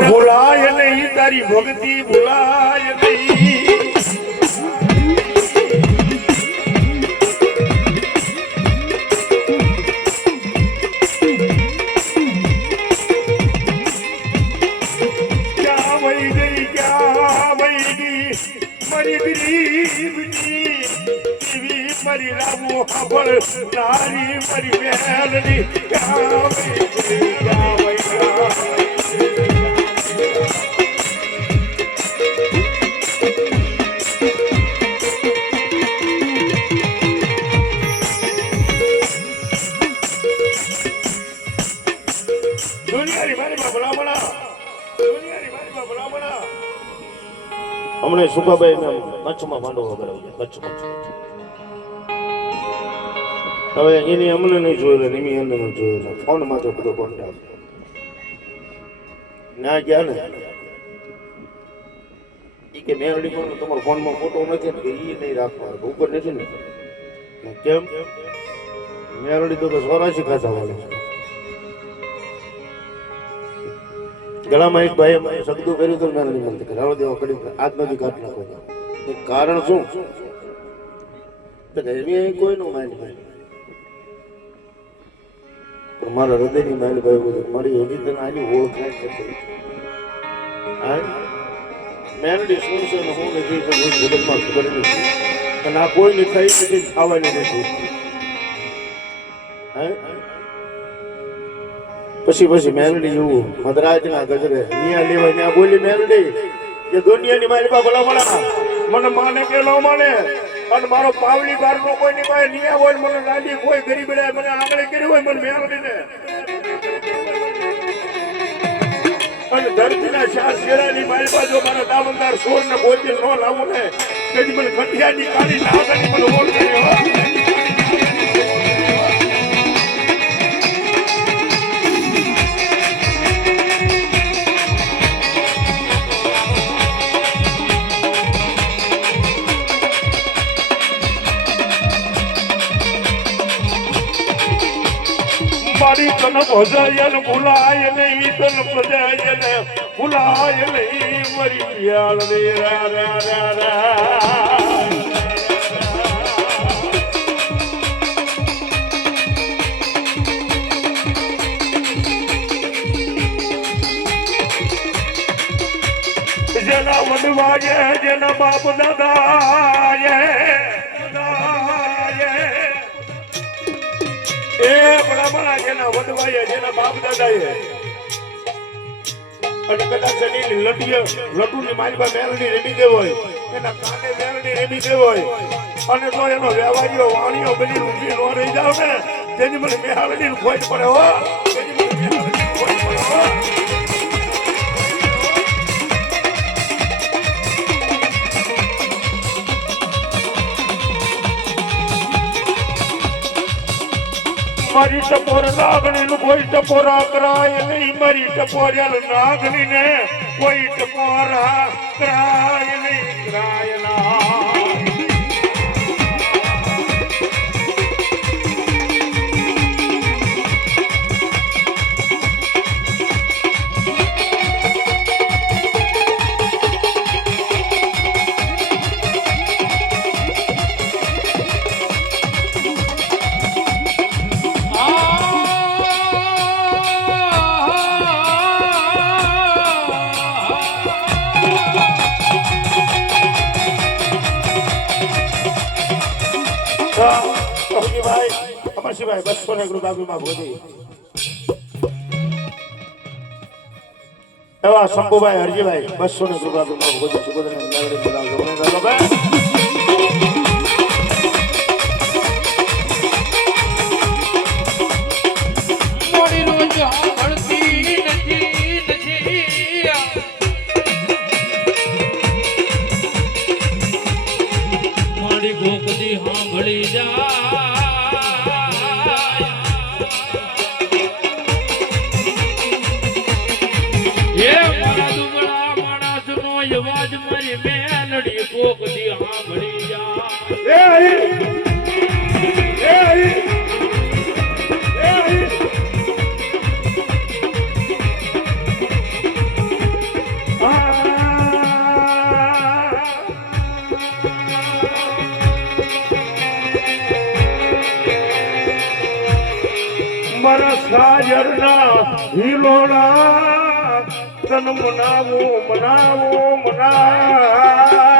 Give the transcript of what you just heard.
ભૂલાય નહીં તારી ભક્તિ ભૂલાય નહીં ક્યાં વહી ગઈ મારી ગરીબની એવી મારી રામો ખબર તારી મારી બેલની ક્યાં વહી ગઈ ક્યાં વહી હમણે સુકાભાઈ કચ્છમાં માંડવો કરાવ્યો કચ્છમાં હવે એની અમને નહીં જોયેલો નિમી એને નહીં જોયેલો ફોનમાં તો બધો કોન્ટેક્ટ ના ગયા ને એ કે મેરડી પણ તમારો ફોનમાં ફોટો નથી ને કે એ નહીં રાખવા ઉપર નથી ને કેમ મેરડી તો 84 ખાસા વાળો છે ગળામાં એક ભાઈ સગદું કર્યું તો મેરડી મને કે રાવ દેવા કરી આજ નથી કાઢ નાખો કારણ શું તો ઘરે કોઈ નો માઇન્ડ ભાઈ પણ મારા હૃદયની માઇન્ડ ભાઈ બધું મારી હજી તને આની ઓળખાય છે મેરડી શું છે ને હું નથી તો જગતમાં ખબર નથી અને આ કોઈની થઈ નથી ખાવાની નથી પછી મેલડી જેવું મધરાજ ના ગજરે નિયા લેવાય ત્યાં બોલી મેલડી કે દુનિયાની મારી બા ભલા ભલા મને માને કે ન માને અને મારો પાવલી બાર નો કોઈ ની પાસે નિયા હોય મને લાડી કોઈ ગરીબ રહે મને આંગળી કરી હોય મને મેલડી ને અને ધરતીના શાસ શેરાની મારી બાજુ મારા દામનદાર સોર ને બોતી ન લાવું ને તેથી મને ખટિયાની કાળી નાગની મને ઓળ કર્યો મારી તન ભજાયન ભૂલાય નહીં તન પ્રજાયન ભૂલાય નહીં મરી પ્યાલ રે રા રા રા રા જેના વડવાય જેના બાપ દાદાએ એ બડા બડા જેના વડવાય જેના બાપ દાદાએ અને કદાચ એની લડુની માલબા મેલડી રેડી ગયો હોય એના કાને મેલડી રેડી ગયો હોય અને તો એનો વ્યવહારીઓ વાણીઓ બની ઊભી ન રહી જાવ ને તેની મને મેલડી ખોટ પડે હો તેની મને મેલડી ખોટ પડે હો મારી ટપોર નાગણી નું કોઈ ટપોરા કરાય નહીં મારી ટપોરિયાલ નાગણી ને કોઈ ટપોરા કરાય નહીં કરાય ના ભાઈ અમરસિંહભાઈ 200 રૂપિયા ભોજી એવા શંભુભાઈ હરજીભાઈ 200 રૂપિયા ભોજી સુગોદન મેળવી બોલાવજો અવાજ મારી મેલડી કોક દી સાંભળી જા મારા સાજરના હિલોડા તન મનાવો મનાવો મના